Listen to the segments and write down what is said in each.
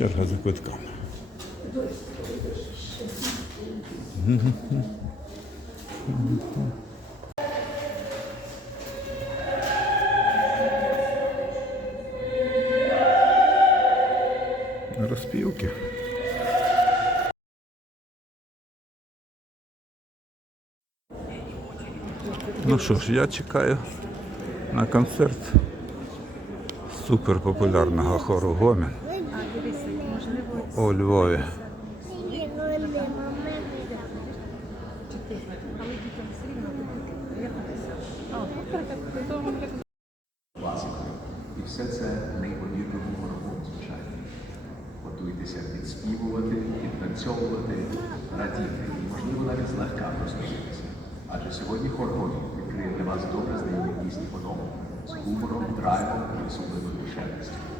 черга за квитками. Розпівки. Ну що ж, я чекаю на концерт суперпопулярного хору Гомін у Львові. І все це неймовірно гуморовому звичайно. Готуйтеся підспівувати, підтанцьовувати, радіти і, можливо, навіть злегка розкритися. Адже сьогодні хор відкриє для вас добре знайомі пісні по-новому з гумором, драйвом і особливою душевністю.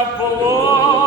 Apollo.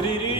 Sri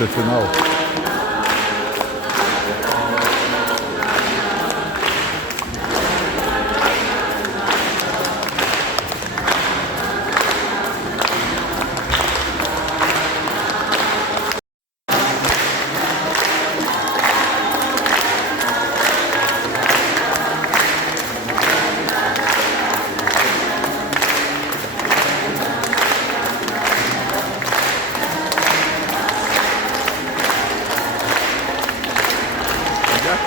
Мабуть, це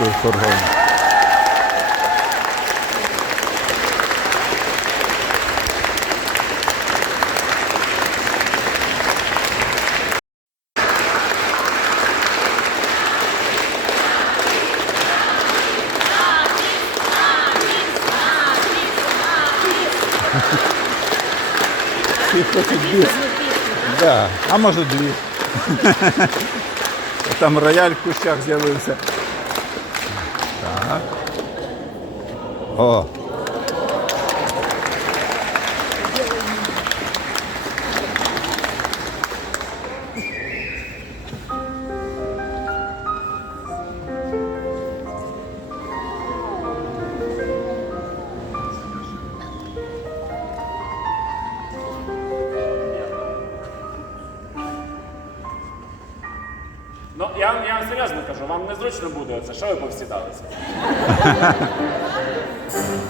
Дякую, біс. Да. А може дві. Там рояль в кущах з'явився. Так. О. Ну, я, я вам серйозно кажу, вам незручно буде оце, що ви повсідалися?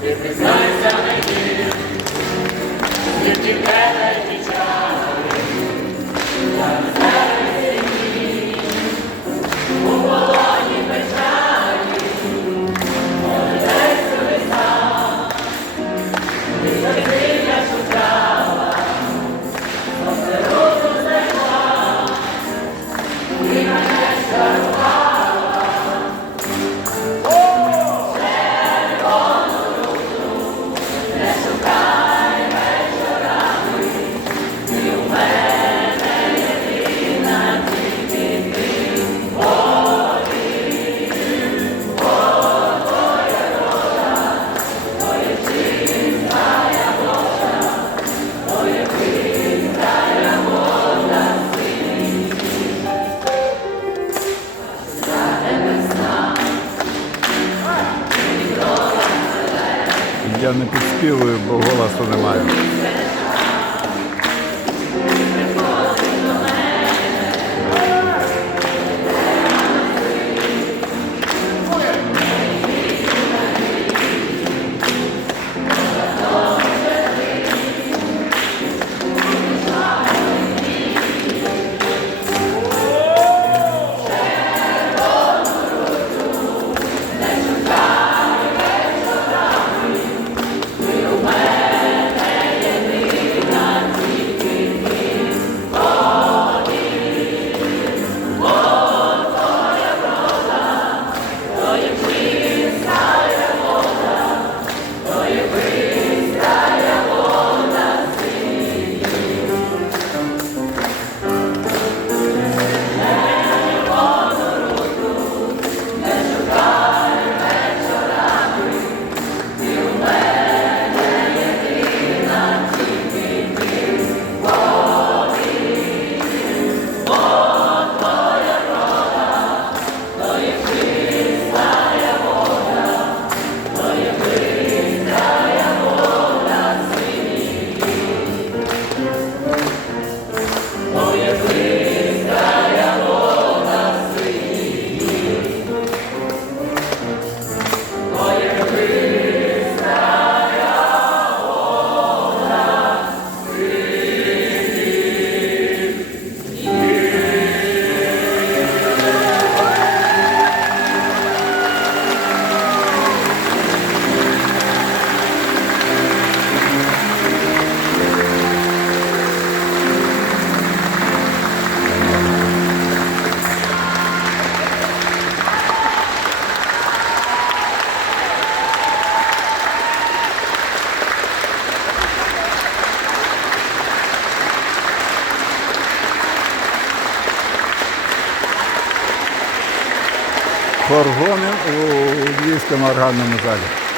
If it's nice, I do. If you it у органному залі.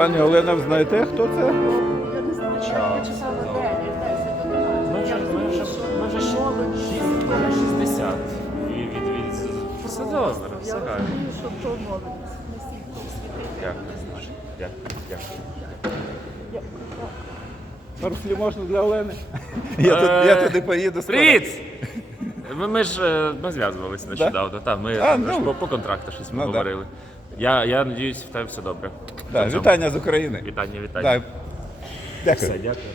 Пані Олена, ви знаєте, хто це? Ми вже, ми вже, ми вже ще 60. І від, від, все добре, все гарно. Дякую. Дякую. Дякую. Парфлі можна для Олени? Я, тут, я туди поїду скоро. Привіт! Ми, ми ж е, ми зв'язувалися нещодавно. Так, ми А, ж ну. по, по контракту щось ми Ну, да. говорили. Я, я надіюсь, в тебе все добре. Так, вітання з України. Вітання, вітання. Так. Дякую. Все, дякую.